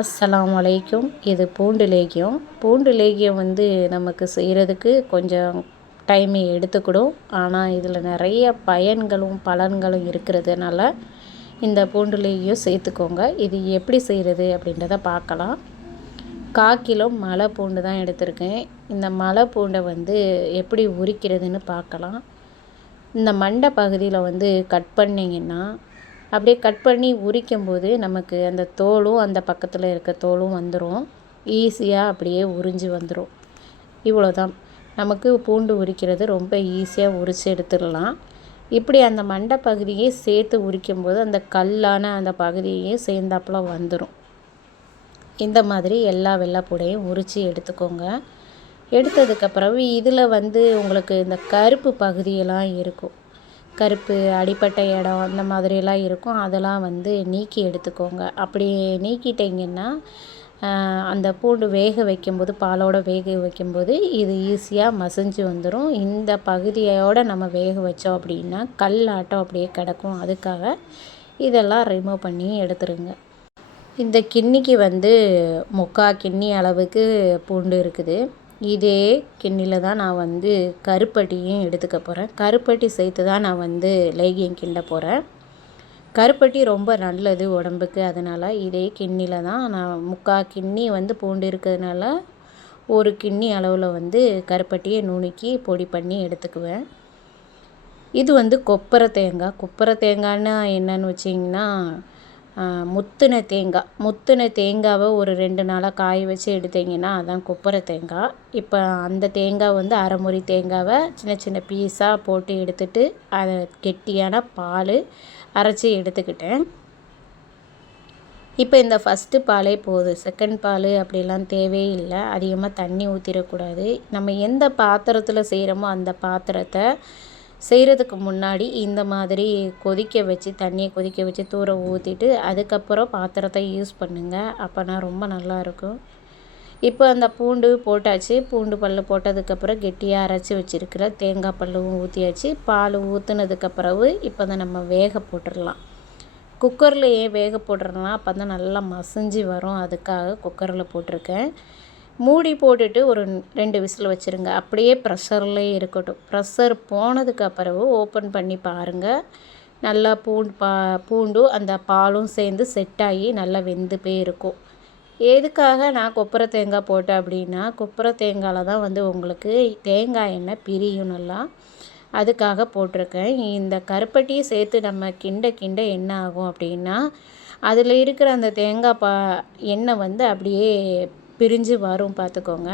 அஸ்லாம் வலைக்கும் இது பூண்டு லேகியம். பூண்டு லேகியம் வந்து நமக்கு செய்கிறதுக்கு கொஞ்சம் டைமை எடுத்துக்கிடும். ஆனால் இதில் நிறைய பயன்களும் பலன்களும் இருக்கிறதுனால இந்த பூண்டு லேகியம் சேர்த்துக்கோங்க. இது எப்படி செய்கிறது அப்படின்றத பார்க்கலாம். கா கிலோ மலை பூண்டு தான் எடுத்திருக்கேன். இந்த மலை பூண்டை வந்து எப்படி உரிக்கிறதுன்னு பார்க்கலாம். இந்த மண்டை பகுதியில் வந்து கட் பண்ணிங்கன்னா அப்படியே கட் பண்ணி உரிக்கும் போது நமக்கு அந்த தோலும் அந்த பக்கத்தில் இருக்க தோலும் வந்துடும் ஈஸியாக அப்படியே உறிஞ்சி வந்துடும் இவ்வளோ தான் நமக்கு பூண்டு உரிக்கிறது ரொம்ப ஈஸியாக உரித்து எடுத்துடலாம். இப்படி அந்த மண்டை பகுதியை சேர்த்து உரிக்கும் போது அந்த கல்லான அந்த பகுதியே சேர்ந்தாப்புல வந்துடும் இந்த மாதிரி எல்லா வெள்ளைப்பூடையும் உரித்து எடுத்துக்கோங்க. எடுத்ததுக்கு பிறகு இதில் வந்து உங்களுக்கு இந்த கருப்பு பகுதியெல்லாம் இருக்கும். கருப்பு அடிப்பட்ட இடம் அந்த மாதிரியெல்லாம் இருக்கும். அதெல்லாம் வந்து நீக்கி எடுத்துக்கோங்க. அப்படி நீக்கிட்டிங்கன்னா அந்த பூண்டு வேக வைக்கும்போது பாலோட வேக வைக்கும்போது இது ஈஸியாக மசிஞ்சு வந்துடும் இந்த பகுதியோடு நம்ம வேக வச்சோம் அப்படின்னா கல்லாட்டம் அப்படியே கிடக்கும். அதுக்காக இதெல்லாம் ரிமூவ் பண்ணி எடுத்துருங்க. இந்த கிண்ணிக்கு வந்து முக்கால் கிண்ணி அளவுக்கு பூண்டு இருக்குது. இதே கிண்ணியில் தான் நான் வந்து கருப்பட்டியும் எடுத்துக்க போகிறேன் கருப்பட்டி சேர்த்து தான் நான் வந்து லேகியம் கிண்ட போகிறேன் கருப்பட்டி ரொம்ப நல்லது உடம்புக்கு. அதனால் இதே கிண்ணியில் தான் நான் முக்கால் கிண்ணி வந்து பூண்டு இருக்கிறதுனால ஒரு கிண்ணி அளவில் வந்து கருப்பட்டியை நுணுக்கி பொடி பண்ணி எடுத்துக்குவேன். இது வந்து கொப்பரை தேங்காய். கொப்பரை தேங்காய்னா என்னன்னு வச்சிங்கன்னா முத்துன தேங்காய் முத்துன தேங்காவை ஒரு ரெண்டு நாளாக காய வச்சு எடுத்தீங்கன்னா அதான் கொப்பரை தேங்காய் இப்போ அந்த தேங்காய் வந்து அரைமுறி தேங்காவை சின்ன சின்ன பீஸாக போட்டு எடுத்துட்டு அதை கெட்டியான பால் அரைச்சி எடுத்துக்கிட்டேன். இப்போ இந்த ஃபஸ்ட்டு பாலே போதும். செகண்ட் பால் அப்படிலாம் தேவையே இல்லை அதிகமாக தண்ணி ஊற்றிடக்கூடாது நம்ம எந்த பாத்திரத்தில் செய்கிறோமோ அந்த பாத்திரத்தை செய்கிறதுக்கு முன்னாடி இந்த மாதிரி கொதிக்க வச்சு தண்ணியை கொதிக்க வச்சு தூர ஊற்றிட்டு அதுக்கப்புறம் பாத்திரத்தை யூஸ் பண்ணுங்கள் அப்போனா ரொம்ப நல்லாயிருக்கும் இப்போ அந்த பூண்டு போட்டாச்சு. பூண்டு பல் போட்டதுக்கப்புறம் கெட்டியாக அரைச்சி வச்சுருக்கிற தேங்காய் பல்லும் ஊற்றியாச்சு பால் ஊற்றுனதுக்கப்புறவு இப்போ தான் நம்ம வேக போட்டுடலாம் குக்கரில் ஏன் வேக போட்டுறோன்னா அப்போ தான் நல்லா மசிஞ்சு வரும். அதுக்காக குக்கரில் போட்டிருக்கேன். மூடி போட்டுட்டு ஒரு ரெண்டு விசில் வச்சுருங்க. அப்படியே ப்ரெஷர்லேயே இருக்கட்டும். ப்ரெஷர் போனதுக்கு அப்புறம் ஓப்பன் பண்ணி பாருங்கள் நல்லா பூண்டு பா பூண்டும் அந்த பாலும் சேர்ந்து செட் ஆகி நல்லா வெந்து போய் இருக்கும். எதுக்காக நான் கொப்பரை தேங்காய் போட்டேன் அப்படின்னா கொப்பரை தேங்காயில் தான் வந்து உங்களுக்கு தேங்காய் எண்ணெய் பிரியும் நல்லா. அதுக்காக போட்டிருக்கேன். இந்த கருப்பட்டியை சேர்த்து நம்ம கிண்ட கிண்ட என்ன ஆகும் அப்படின்னா அதில் இருக்கிற அந்த தேங்காய் பா எண்ணெய் வந்து அப்படியே பிரிஞ்சு வரும் பார்த்துக்கோங்க.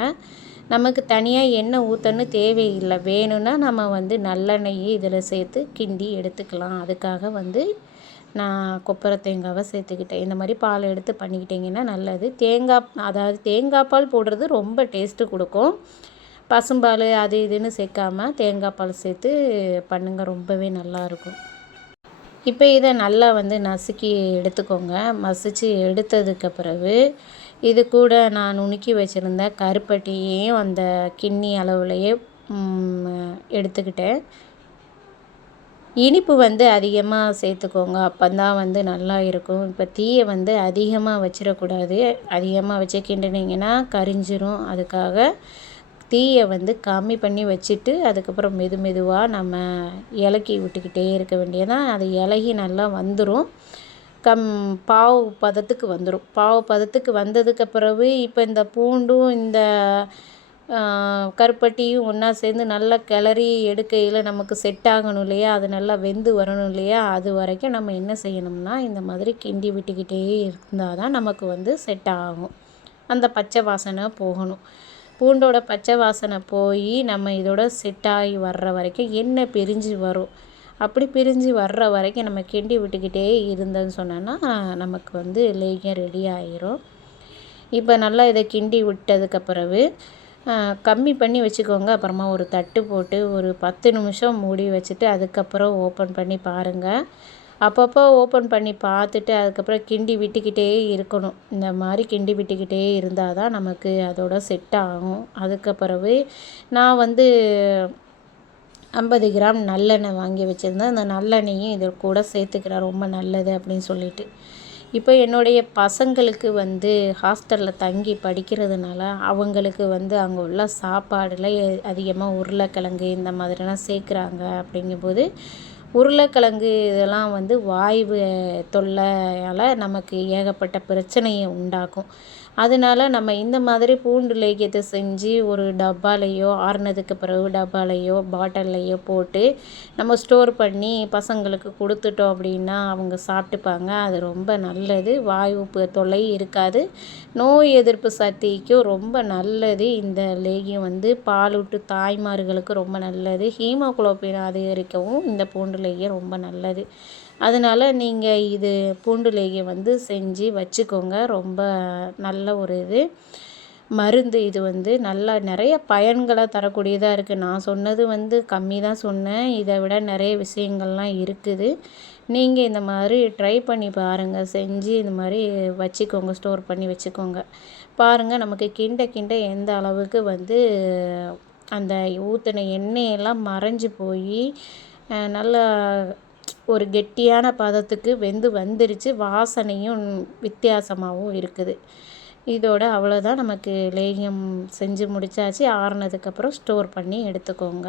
நமக்கு தனியாக எண்ணெய் ஊற்றன்னு தேவையில்லை. வேணும்னா நம்ம வந்து நல்லெண்ணெய் இதில் சேர்த்து கிண்டி எடுத்துக்கலாம். அதுக்காக வந்து நான் கொப்பரை தேங்காவை சேர்த்துக்கிட்டேன். இந்த மாதிரி பால் எடுத்து பண்ணிக்கிட்டிங்கன்னா நல்லது. தேங்காய் அதாவது தேங்காய் பால் போடுறது ரொம்ப டேஸ்ட்டு கொடுக்கும். பசும்பால் அது இதுன்னு சேர்க்காம தேங்காய் பால் சேர்த்து பண்ணுங்கள் ரொம்பவே நல்லாயிருக்கும் இப்போ இதை நல்லா வந்து நசுக்கி எடுத்துக்கோங்க. மசித்து எடுத்ததுக்கு பிறகு இது கூட நான் நுணுக்கி வச்சுருந்த கருப்பட்டியையும் அந்த கிண்ணி அளவுலையே எடுத்துக்கிட்டேன். இனிப்பு வந்து அதிகமாக சேர்த்துக்கோங்க. அப்போ தான் வந்து நல்லா இருக்கும். இப்போ தீயை வந்து அதிகமாக வச்சிடக்கூடாது அதிகமாக வச்சு கிண்டினீங்கன்னா கரிஞ்சிரும். அதுக்காக தீயை வந்து கம்மி பண்ணி வச்சுட்டு அதுக்கப்புறம் மெது மெதுவாக நம்ம இலக்கி விட்டுக்கிட்டே இருக்க வேண்டியதான் அது இலகி நல்லா வந்துடும் கம் பாவு பதத்துக்கு வந்துடும் பாவு பதத்துக்கு வந்ததுக்கு பிறகு இப்போ இந்த பூண்டும் இந்த கருப்பட்டியும் ஒன்றா சேர்ந்து நல்லா கிளறி எடுக்கையில் நமக்கு செட் ஆகணும் இல்லையா? அது நல்லா வெந்து வரணும் இல்லையா? அது வரைக்கும் நம்ம என்ன செய்யணும்னா இந்த மாதிரி கிண்டி விட்டுக்கிட்டே இருந்தால் தான் நமக்கு வந்து செட் ஆகும். அந்த பச்சை வாசனை போகணும். பூண்டோட பச்சை வாசனை போய் நம்ம இதோட செட் ஆகி வர்ற வரைக்கும் எண்ணெய் பிரிஞ்சு வரும். அப்படி பிரிஞ்சு வர்ற வரைக்கும் நம்ம கிண்டி விட்டுக்கிட்டே இருந்தேன்னு சொன்னோன்னா நமக்கு வந்து லேகியம் ரெடி ஆயிரும். இப்போ நல்லா இதை கிண்டி விட்டதுக்கு பிறகு கம்மி பண்ணி வச்சுக்கோங்க. அப்புறமா ஒரு தட்டு போட்டு ஒரு பத்து நிமிஷம் மூடி வச்சுட்டு அதுக்கப்புறம் ஓப்பன் பண்ணி பாருங்கள் அப்பப்போ ஓப்பன் பண்ணி பார்த்துட்டு அதுக்கப்புறம் கிண்டி விட்டுக்கிட்டே இருக்கணும். இந்த மாதிரி கிண்டி விட்டுக்கிட்டே இருந்தால் தான் நமக்கு அதோட செட் ஆகும். அதுக்கு பிறகு நான் வந்து ஐம்பது கிராம் நல்லெண்ணெய் வாங்கி வச்சுருந்தேன். அந்த நல்லெண்ணெயும் இது கூட சேர்த்துக்கிறேன் ரொம்ப நல்லது அப்படின்னு சொல்லிட்டு. இப்போ என்னுடைய பசங்களுக்கு வந்து ஹாஸ்டலில் தங்கி படிக்கிறதுனால அவங்களுக்கு வந்து அங்கே உள்ள சாப்பாடில் அதிகமாக உருளைக்கிழங்கு இந்த மாதிரிலாம் சேர்க்குறாங்க அப்படிங்கும்போது உருளைக்கிழங்கு இதெல்லாம் வந்து வாய்வு தொல்லையால் நமக்கு ஏகப்பட்ட பிரச்சனையை உண்டாக்கும். அதனால நம்ம இந்த மாதிரி பூண்டு லேகியத்தை செஞ்சு ஒரு டப்பாலையோ ஆறுனதுக்கு பிறகு டப்பாலையோ பாட்டில்லையோ போட்டு நம்ம ஸ்டோர் பண்ணி பசங்களுக்கு கொடுத்துட்டோம் அப்படின்னா அவங்க சாப்பிட்டுப்பாங்க. அது ரொம்ப நல்லது. வாயு தொல்லை இருக்காது. நோய் எதிர்ப்பு சக்திக்கும் ரொம்ப நல்லது. இந்த லேகியம் வந்து பாலூட்டு தாய்மார்களுக்கு ரொம்ப நல்லது. ஹீமோகுளோபின் அதிகரிக்கவும் இந்த பூண்டு லேகியம் ரொம்ப நல்லது. அதனால் நீங்கள் இது பூண்டு லேகியம் வந்து செஞ்சு வச்சுக்கோங்க. ரொம்ப நல்ல ஒரு இது. மருந்து இது வந்து நல்லா நிறைய பயன்களை தரக்கூடியதாக இருக்குது நான் சொன்னது வந்து கம்மி தான் சொன்னேன். இதை விட நிறைய விஷயங்கள்லாம் இருக்குது. நீங்கள் இந்த மாதிரி ட்ரை பண்ணி பாருங்கள் செஞ்சு இந்த மாதிரி வச்சுக்கோங்க. ஸ்டோர் பண்ணி வச்சுக்கோங்க. பாருங்கள் நமக்கு கிண்ட கிண்ட எந்த அளவுக்கு வந்து அந்த ஊற்றின எண்ணெயெல்லாம் மறைஞ்சு போய் நல்லா ஒரு கெட்டியான பதத்துக்கு வெந்து வந்துருச்சு. வாசனையும் வித்தியாசமாகவும் இருக்குது. இதோட அவ்வளோதான் நமக்கு லேகியம் செஞ்சு முடித்தாச்சு ஆறுனதுக்கப்புறம் ஸ்டோர் பண்ணி எடுத்துக்கோங்க.